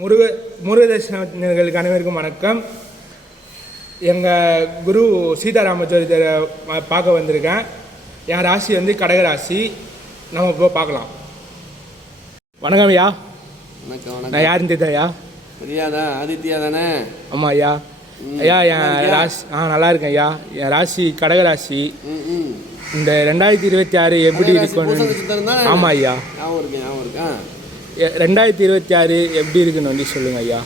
முருக முருகதர்ஷனர்களுக்கு அனைவருக்கும் வணக்கம். எங்கள் குரு சீதாராம ஜோதிடரை பார்க்க வந்திருக்கேன். என் ராசி வந்து கடகராசி நம்ம இப்போ பார்க்கலாம். வணக்கம் ஐயா. வணக்கம் நான் வணக்கம் யாருன்னு தெரியுதா பிரியாதா ஆதித்யா தானே? ஆமாம் ஐயா. ஐயா என் ராசி ஆ நல்லா இருக்கேன் ஐயா. என் ராசி கடகராசி ம் ம். இந்த ரெண்டாயிரத்தி இருபத்தி ஆறு எப்படி பூச இருக்கணும் நட்சத்திரம் தானே ஆமாம் ஐயா. ஞாபகம் இருக்கு ஞாபகம் இருக்கா எ- ரெண்டாயிரத்தி இருபத்தி ஆறு எப்படி இருக்குன்னு வந்து சொல்லுங்கள் ஐயா.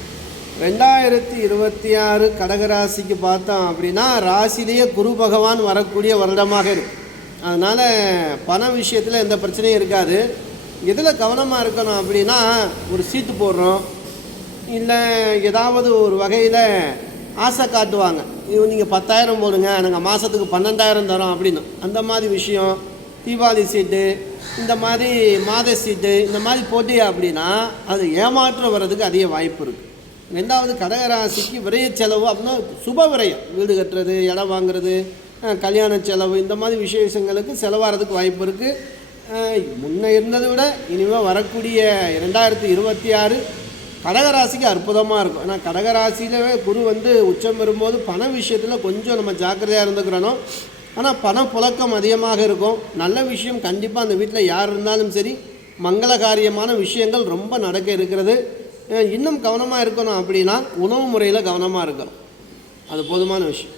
ரெண்டாயிரத்தி இருபத்தி ஆறு கடகராசிக்கு பார்த்தோம் அப்படின்னா ராசிலேயே குரு பகவான் வரக்கூடிய வருடமாக இருக்கும். அதனால் பண விஷயத்தில் எந்த பிரச்சனையும் இருக்காது. எதில் கவனமாக இருக்கணும் அப்படின்னா ஒரு சீட்டு போடுறோம். இல்லை ஏதாவது ஒரு வகையில் ஆசை காட்டுவாங்க. இது நீங்கள் பத்தாயிரம் போடுங்க நாங்கள் மாதத்துக்கு பன்னெண்டாயிரம் தரோம் அப்படின்னு. அந்த மாதிரி விஷயம் தீபாவளி சீட்டு இந்த மாதிரி மாத சீட்டு இந்த மாதிரி போட்டி அப்படின்னா அது ஏமாற்றம் வர்றதுக்கு அதிக வாய்ப்பு இருக்குது ரெண்டாவது கடகராசிக்கு விரைய செலவு அப்படின்னா சுப விரயம். வீடு கட்டுறது இடம் வாங்குறது கல்யாண செலவு இந்த மாதிரி விசேஷங்களுக்கு செலவாகிறதுக்கு வாய்ப்பு இருக்குது முன்ன இருந்ததை விட இனிமேல் வரக்கூடிய ரெண்டாயிரத்தி இருபத்தி ஆறு கடகராசிக்கு அற்புதமாக இருக்கும். ஏன்னா கடகராசியிலவே குரு வந்து உச்சம் வரும்போது பண விஷயத்தில் கொஞ்சம் நம்ம ஜாக்கிரதையாக இருந்துக்கிறணும். ஆனால் பணம் புழக்கம் அதிகமாக இருக்கும். நல்ல விஷயம் கண்டிப்பாக அந்த வீட்டில் யார் இருந்தாலும் சரி மங்களகாரியமான விஷயங்கள் ரொம்ப நடக்க இருக்கிறது. இன்னும் கவனமாக இருக்கணும் அப்படின்னா உணவு முறையில் கவனமாக இருக்கணும். அது போதுமான விஷயம்.